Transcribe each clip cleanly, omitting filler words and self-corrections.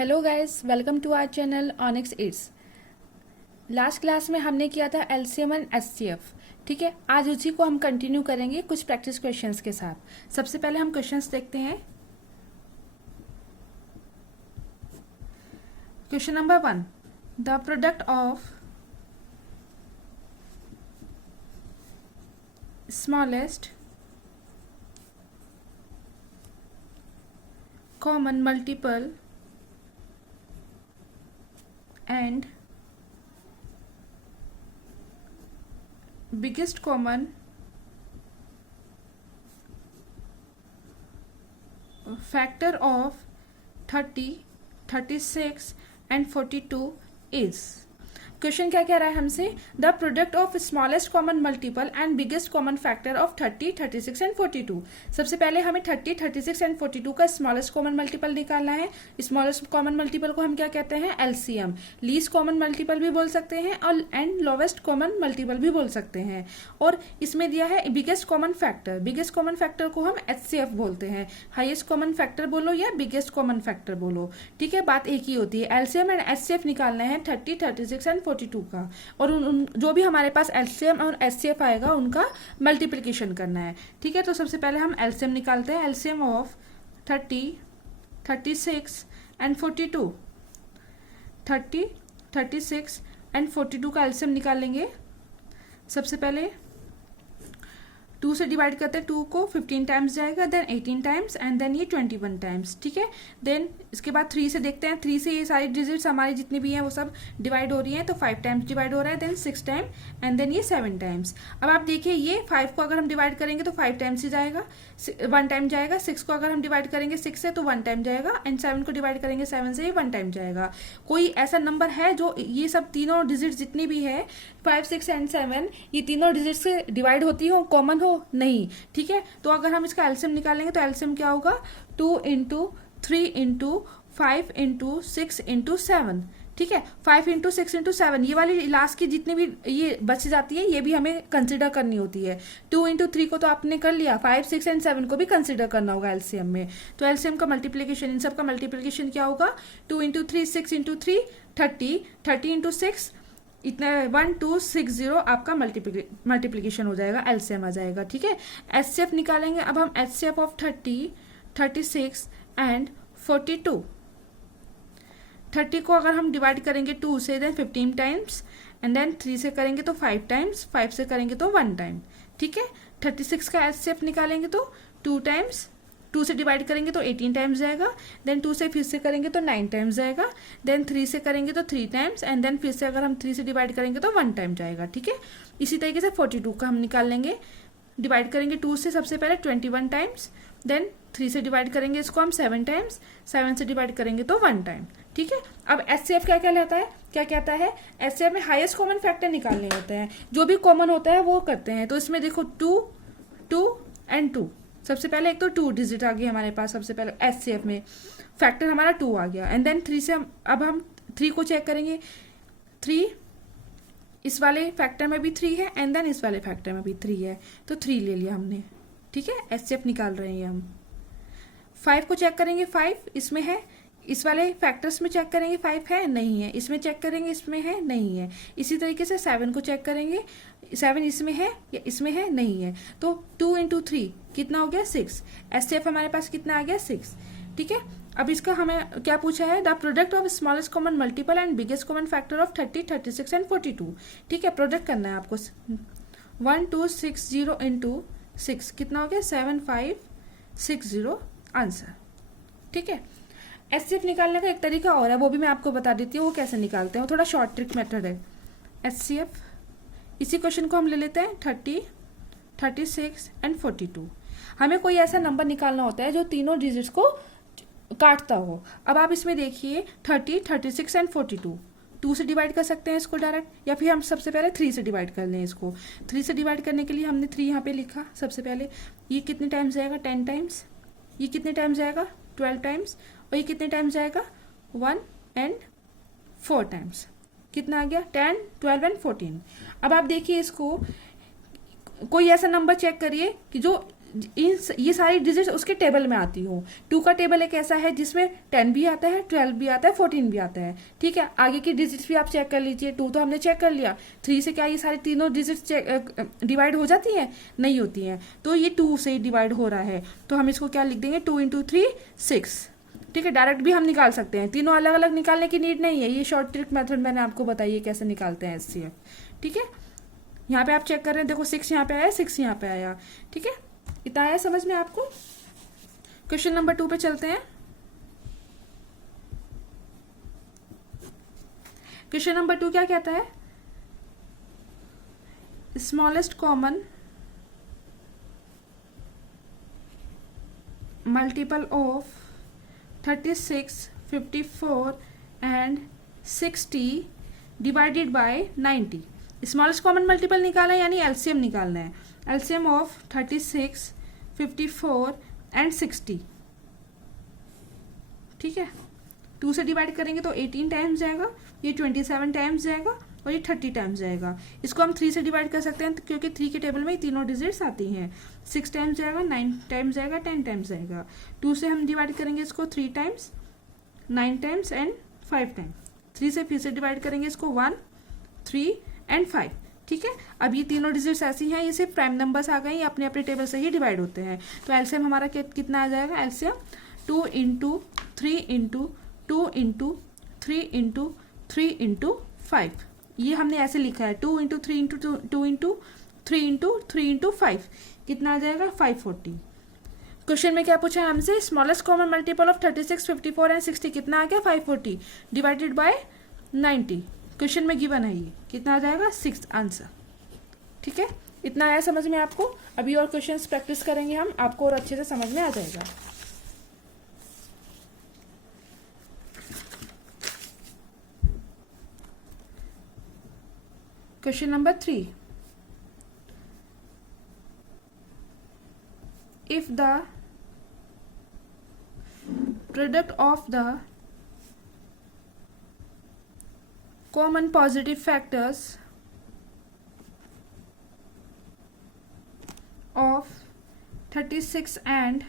Hello guys, welcome to our channel Onyx it's. Last class में हमने किया था एलसीएम एंड एचसीएफ। ठीक है, आज उसी को हम कंटिन्यू करेंगे कुछ प्रैक्टिस क्वेश्चंस के साथ। सबसे पहले हम क्वेश्चंस देखते हैं। Question number 1, the product of smallest common multiple and biggest common factor of 30, 36 and 42 is। Question क्या कह रहा है हमसे? The product of smallest common multiple and biggest common factor of 30, 36 and 42। सबसे पहले हमें 30, 36 एंड 42 का स्मॉलेस्ट कॉमन मल्टीपल निकालना है। स्मॉलेस्ट कॉमन मल्टीपल को हम क्या कहते हैं? एलसीएम। लीस्ट कॉमन मल्टीपल भी बोल सकते हैं और एंड लोवेस्ट कॉमन मल्टीपल भी बोल सकते हैं। और इसमें दिया है biggest common factor. Biggest common factor को हम एचसीएफ बोलते हैं। हाईएस्ट कॉमन फैक्टर बोलो या बिगेस्ट कॉमन फैक्टर बोलो, ठीक है, बात एक ही होती है। एलसीएम एंड एचसीएफ निकालना है 30, 36 एंड 42 का, और जो भी हमारे पास एलसीएम और एचसीएफ आएगा उनका मल्टीप्लिकेशन करना है। ठीक है, तो सबसे पहले हम एलसीएम निकालते हैं। LCM of 30, 36 and 42। 30, 36 एंड 42 का एलसीएम निकालेंगे। सबसे पहले 2 से डिवाइड करते हैं। 2 को 15 टाइम्स जाएगा, देन 18 टाइम्स एंड देन ये 21 टाइम्स। ठीक है, देन इसके बाद 3 से देखते हैं। 3 से ये सारी डिजिट्स हमारी जितनी भी हैं वो सब डिवाइड हो रही हैं, तो 5 टाइम्स डिवाइड हो रहा है, देन 6 टाइम एंड देन ये 7 टाइम्स। अब आप देखिए ये 5 को अगर हम डिवाइड करेंगे तो 5 टाइम्स ही जाएगा, 1 टाइम जाएगा। 6 को अगर हम डिवाइड करेंगे 6 से तो 1 टाइम जाएगा, एंड 7 को डिवाइड करेंगे 7 से, ये 1 टाइम जाएगा। कोई ऐसा नंबर है जो ये सब तीनों डिजिट जितनी भी है 5, 6 एंड 7 ये तीनों डिजिट से डिवाइड होती हो, कॉमन हो? नहीं। ठीक है, तो अगर हम इसका एलसीएम निकालेंगे तो एलसीएम क्या होगा? 2 इंटू 3 इंटू 5 इंटू 6 इंटू 7। ठीक है, 5 इंटू 6 इंटू 7, ये वाली लास्ट की जितनी भी ये बच जाती है ये भी हमें कंसिडर करनी होती है। 2 इंटू 3 को तो आपने कर लिया, 5, 6 एंड 7 को भी कंसिडर करना होगा एलसीएम में। तो एलसीएम का मल्टीप्लीकेशन, इन सब का मल्टीप्लीकेशन क्या होगा? 2 इंटू 3 6 इंटू 3 30, 30 इंटू 6 इतना 1260 आपका मल्टीप्लीकेशन हो जाएगा, एलसीएम आ जाएगा। ठीक है, एचसीएफ निकालेंगे। अब हम एचसीएफ ऑफ 30, 36 एंड 42। 30 को अगर हम डिवाइड करेंगे 2 से देन 15 टाइम्स, एंड देन 3 से करेंगे तो 5 टाइम्स, 5 से करेंगे तो 1 टाइम। ठीक है, 36 का एचसीएफ निकालेंगे तो 2 टाइम्स, 2 से डिवाइड करेंगे तो 18 टाइम्स जाएगा, देन 2 से फिर से करेंगे तो 9 टाइम्स जाएगा, देन 3 से करेंगे तो 3 टाइम्स, एंड देन फिर से अगर हम 3 से डिवाइड करेंगे तो 1 टाइम जाएगा। ठीक है, इसी तरीके से 42 का हम निकाल लेंगे। डिवाइड करेंगे 2 से सबसे पहले 21 टाइम्स, देन 3 से डिवाइड करेंगे इसको हम 7 टाइम्स, 7 से डिवाइड करेंगे तो 1 टाइम। ठीक है, अब एचसीएफ क्या कहलाता है? क्या कहता है? एचसीएफ में हाईएस्ट कॉमन फैक्टर निकालने होते हैं, जो भी कॉमन होता है वो करते हैं। तो इसमें देखो 2, 2 एंड 2। सबसे पहले एक तो 2 डिजिट आ गई हमारे पास, सबसे पहले एचसीएफ में फैक्टर हमारा 2 आ गया, एंड देन 3 से अब हम 3 को चेक करेंगे। 3 इस वाले फैक्टर में भी 3 है, एंड देन इस वाले फैक्टर में भी 3 है, तो 3 ले लिया हमने। ठीक है, एचसीएफ निकाल रहे हैं हम। 5 को चेक करेंगे, 5 इसमें है, इस वाले फैक्टर्स में चेक करेंगे 5 है, नहीं है, इसमें चेक करेंगे, इसमें है, नहीं है। इसी तरीके से 7 को चेक करेंगे, 7 इसमें है या इसमें है, नहीं है। तो 2 इंटू 3 कितना हो गया? 6। एचसीएफ हमारे पास कितना आ गया? 6। ठीक है, अब इसका हमें क्या पूछा है? The product of smallest common multiple and biggest common factor of 30, 36 and 42। ठीक है, प्रोडक्ट करना है आपको। 1260 इंटू 6 कितना हो गया? 7560 आंसर। ठीक है, एचसीएफ निकालने का एक तरीका और है, वो भी मैं आपको बता देती हूँ वो कैसे निकालते हैं, वो थोड़ा शॉर्ट ट्रिक मेथड है। एचसीएफ, इसी क्वेश्चन को हम ले लेते हैं 30, 36 एंड 42। हमें कोई ऐसा नंबर निकालना होता है जो तीनों डिजिट्स को काटता हो। अब आप इसमें देखिए 30, 36 एंड 42, 2 से डिवाइड कर सकते हैं इसको डायरेक्ट, या फिर हम सबसे पहले 3 से डिवाइड कर लें इसको। 3 से डिवाइड करने के लिए हमने 3 यहाँ पे लिखा। सबसे पहले ये कितने टाइम्स जाएगा? 10 टाइम्स। ये कितने टाइम्स जाएगा? 12 टाइम्स। और ये कितने टाइम्स जाएगा? 1 एंड 4 टाइम्स। कितना आ गया? 10, 12 एंड 14। अब आप देखिए इसको, कोई ऐसा नंबर चेक करिए कि जो ये सारी डिजिट्स उसके टेबल में आती हूँ। 2 का टेबल एक ऐसा है जिसमें 10 भी आता है, 12 भी आता है, 14 भी आता है। ठीक है, आगे की डिजिट्स भी आप चेक कर लीजिए। 2 तो हमने चेक कर लिया, 3 से क्या ये सारी तीनों डिजिट्स डिवाइड हो जाती हैं? नहीं होती हैं, तो ये 2 से डिवाइड हो रहा है, तो हम इसको क्या लिख देंगे, 2 × 3 6। ठीक है, डायरेक्ट भी हम निकाल सकते हैं, तीनों अलग अलग निकालने की नीड नहीं है, ये शॉर्ट ट्रिक मेथड मैंने आपको बताई है कैसे निकालते हैं एचसीएफ। ठीक है, यहाँ पे आप चेक कर रहे हैं, देखो 6 यहाँ पे आया, 6 यहाँ पे आया। ठीक है, इतना आया समझ में आपको। क्वेश्चन नंबर 2 पे चलते हैं। क्वेश्चन नंबर 2 क्या कहता है, smallest common multiple of 36, 54 and 60 divided by 90। Smallest common multiple निकालना है, यानी एलसीएम निकालना है। LCM of 36, 54 and 60। ठीक है, 2 से डिवाइड करेंगे तो 18 टाइम्स जाएगा, ये 27 टाइम्स जाएगा और ये 30 टाइम्स जाएगा। इसको हम 3 से डिवाइड कर सकते हैं क्योंकि 3 के टेबल में ही तीनों डिजिट्स आती हैं। 6 टाइम्स जाएगा, 9 टाइम्स जाएगा, 10 टाइम्स जाएगा। 2 से हम डिवाइड करेंगे इसको 3 टाइम्स, 9 टाइम्स एंड 5 टाइम्स। 3 से फिर से डिवाइड करेंगे इसको 1, 3 एंड 5। ठीक है, अब ये तीनों डिजिट्स ऐसी हैं, ये सिर्फ प्राइम नंबर्स आ गए, अपने अपने टेबल से ही डिवाइड होते हैं। तो एलसीएम हमारा कितना आ जाएगा, एलसीएम 2 × 3 × 2 × 3 × 3 × 5। ये हमने ऐसे लिखा है, 2 × 3 × 2 × 3 × 3 × 5। कितना आ जाएगा, 540। क्वेश्चन में क्या पूछा है हमसे, smallest common multiple of 36, 54 and 60 कितना आ गया, 540 डिवाइडेड बाय 90। क्वेश्चन में गिवन है ये, कितना आ जाएगा, 6 आंसर। ठीक है, इतना आया समझ में आपको। अभी और क्वेश्चंस प्रैक्टिस करेंगे हम, आपको और अच्छे से समझ में आ जाएगा। Question number 3, if the product of the common positive factors of 36 and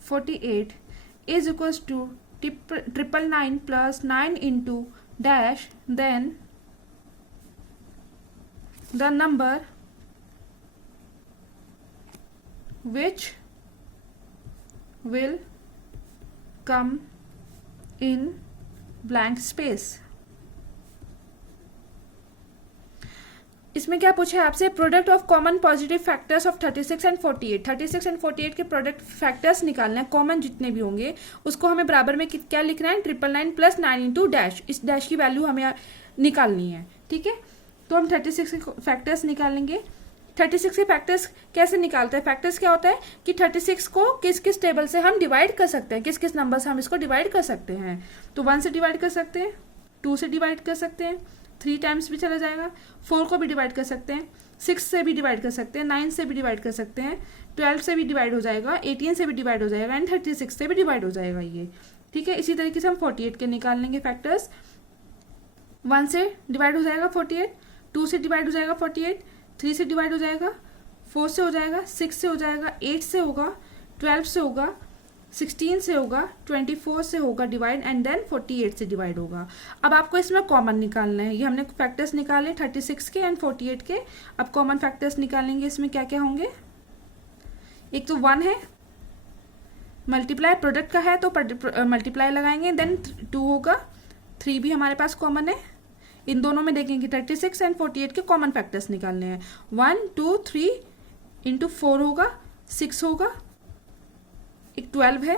48 is equals to 999 plus 9 into dash, then the number which will come in blank space। इसमें क्या पूछा है आपसे, product of common positive factors of 36 and 48। 36 and 48 के product factors निकालना है, common जितने भी होंगे उसको हमें बराबर में क्या लिखना है, 999 प्लस 9 × डैश। इस डैश की वैल्यू हमें निकालनी है। ठीक है, तो हम 36 के फैक्टर्स निकालेंगे। 36 के फैक्टर्स कैसे निकालते हैं, फैक्टर्स क्या होता है कि 36 को किस किस टेबल से हम डिवाइड कर सकते हैं, किस किस नंबर से हम इसको डिवाइड कर सकते हैं। तो 1 से डिवाइड कर सकते हैं, 2 से डिवाइड कर सकते हैं, 3 टाइम्स भी चला जाएगा, 4 को भी डिवाइड कर सकते हैं, 6 से भी डिवाइड कर सकते हैं, 9 से भी डिवाइड कर सकते हैं, 12 से भी डिवाइड हो जाएगा, 18 से भी डिवाइड हो जाएगा एंड 36 से भी डिवाइड हो जाएगा ये। ठीक है, इसी तरीके से हम 48 के निकाल लेंगे फैक्टर्स। 1 से डिवाइड हो जाएगा 48, 2 से डिवाइड हो जाएगा 48, 3 से डिवाइड हो जाएगा, 4 से हो जाएगा, 6 से हो जाएगा, 8 से होगा, 12 से होगा, 16 से होगा, 24 से होगा डिवाइड एंड देन 48 से डिवाइड होगा। अब आपको इसमें कॉमन निकालना है। ये हमने फैक्टर्स निकाले 36 के एंड 48 के। अब कॉमन फैक्टर्स निकालेंगे, इसमें क्या क्या होंगे। एक तो 1 है, मल्टीप्लाई प्रोडक्ट का है तो मल्टीप्लाई लगाएंगे, देन 2 होगा, 3 भी हमारे पास कॉमन है। इन दोनों में देखेंगे 36 एंड 48 के कॉमन फैक्टर्स निकालने हैं। 1, 2, 3 × 4 होगा, 6 होगा, एक 12 है।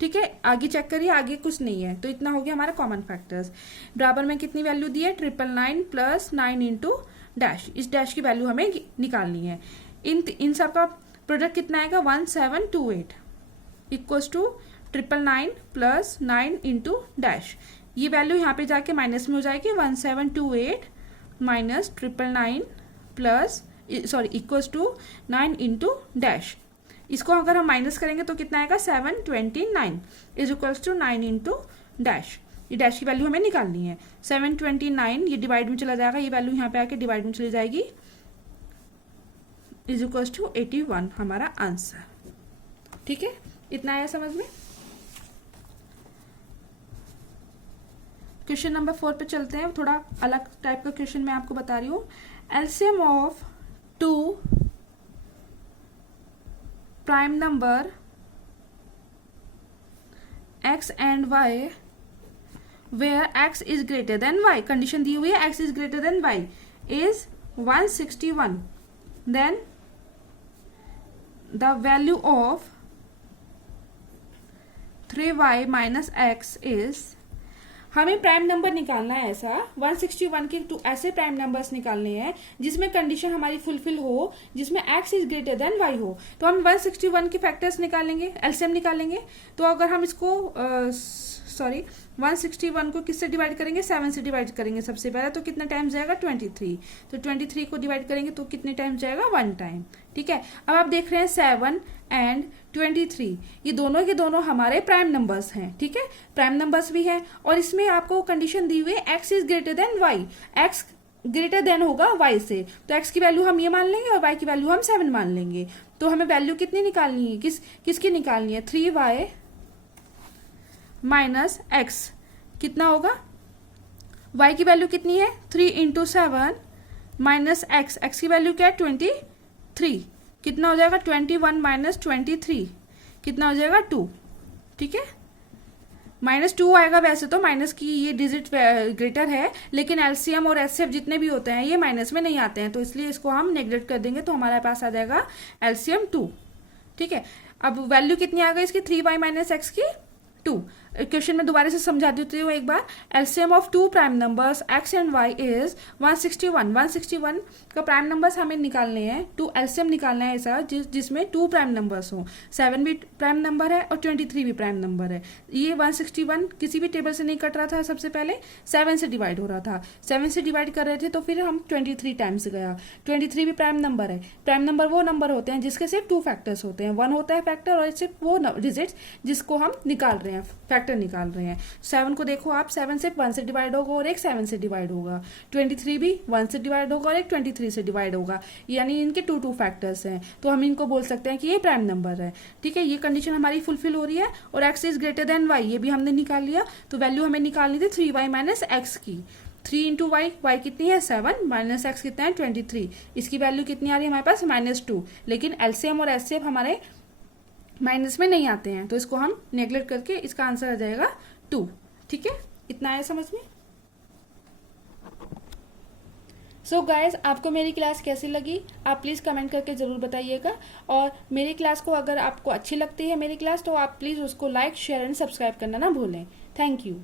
ठीक है, आगे चेक करिए, आगे कुछ नहीं है, तो इतना हो गया हमारा कॉमन फैक्टर्स। बराबर में कितनी वैल्यू दी है, 999 प्लस 9 × डैश। इस डैश की वैल्यू हमें निकालनी है। इन सब का प्रोडक्ट कितना आएगा, 1728 इक्वल्स टू 999 प्लस 9 × डैश। ये वैल्यू यहाँ पे जाके माइनस में हो जाएगी, 1728 minus 999 plus equals to 9 × dash. इसको अगर हम माइनस करेंगे तो कितना आएगा, 729 इज इक्वल्स टू 9 × डैश। ये डैश की वैल्यू हमें निकालनी है। 729 ये डिवाइड में चला जाएगा, ये वैल्यू यहाँ पे आके डिवाइड में चली जाएगी, इज इक्वल टू 81 हमारा आंसर। ठीक है, इतना आया समझ में। क्वेश्चन नंबर 4 पे चलते हैं। थोड़ा अलग टाइप का क्वेश्चन मैं आपको बता रही हूँ। LCM of 2 prime number x and y where x is greater than y, condition दी हुई है x is greater than y, is 161, then the value of 3y minus x is, हमें प्राइम नंबर निकालना है ऐसा 161 के 2 ऐसे प्राइम नंबर्स निकालने हैं जिसमें कंडीशन हमारी फुलफिल हो, जिसमें x is greater than y हो। तो हम 161 के फैक्टर्स निकालेंगे, एलसीएम निकालेंगे। तो अगर हम इसको 161 को किससे डिवाइड करेंगे, 7 से डिवाइड करेंगे सबसे पहले। तो कितना टाइम जाएगा 23, तो 23 को डिवाइड करेंगे तो कितने टाइम जाएगा 1 टाइम। ठीक है, अब आप देख रहे हैं 7 एंड 23, ये दोनों के दोनों हमारे प्राइम नंबर्स हैं। ठीक है, प्राइम नंबर्स भी हैं और इसमें आपको कंडीशन दी हुई है x is greater than y, x greater than होगा y से, तो x की वैल्यू हम ये मान लेंगे और y की वैल्यू हम 7 मान लेंगे। तो हमें वैल्यू कितनी निकालनी है, किसकी निकालनी है, 3y माइनस x कितना होगा, y की वैल्यू कितनी है 3 इंटू 7 माइनस x की वैल्यू क्या है 23, कितना हो जाएगा 21 माइनस 23 कितना हो जाएगा 2। ठीक है, -2 आएगा। वैसे तो माइनस की ये डिजिट ग्रेटर है, लेकिन एलसीएम और एचसीएफ जितने भी होते हैं ये माइनस में नहीं आते हैं, तो इसलिए इसको हम नेग्लेक्ट कर देंगे। तो हमारे पास आ जाएगा एलसीएम 2। ठीक है, अब वैल्यू कितनी आ गई इसकी 3y माइनस x की 2। क्वेश्चन में दोबारा से समझा देती हूँ एक बार। LCM of 2 prime numbers x and y is 161। 161 का प्राइम नंबर्स हमें निकालने हैं, 2 एलसीएम निकालना है ऐसा जिसमें 2 प्राइम नंबर्स हो, 7 भी प्राइम नंबर है और 23 भी प्राइम नंबर है। ये 161 किसी भी टेबल से नहीं कट रहा था, सबसे पहले 7 से डिवाइड हो रहा था, 7 से डिवाइड कर रहे थे तो फिर हम 23 टाइम्स गया। 23 भी प्राइम नंबर है। प्राइम नंबर वो नंबर होते हैं जिसके सिर्फ 2 फैक्टर्स होते हैं, 1 होता है फैक्टर और सिर्फ वो डिजिट्स जिसको हम निकाल रहे हैं, फैक्टर निकाल रहे हैं। 7 को देखो आप, 7 से 1 से डिवाइड होगा और एक 7 से डिवाइड होगा। 23 भी 1 से डिवाइड होगा और एक 23 से डिवाइड होगा, यानी इनके 2 फैक्टर्स हैं, तो हम इनको बोल सकते हैं कि ये प्राइम नंबर है। ठीक है, ये कंडीशन हमारी फुलफिल हो रही है और x is greater than y ये भी हमने निकाल लिया। तो वैल्यू हमें निकालनी थी 3y माइनस x की। 3 इंटू y कितनी है 7 माइनस x कितना है 23, इसकी वैल्यू कितनी आ रही है हमारे पास -2। लेकिन एलसीएम और एचसीएफ हमारे माइनस में नहीं आते हैं, तो इसको हम नेग्लेक्ट करके इसका आंसर आ जाएगा 2। ठीक है, इतना आया समझ में। सो गाइज, आपको मेरी क्लास कैसी लगी आप प्लीज़ कमेंट करके ज़रूर बताइएगा। और मेरी क्लास को अगर आपको अच्छी लगती है मेरी क्लास, तो आप प्लीज़ उसको लाइक शेयर एंड सब्सक्राइब करना ना भूलें। Thank you.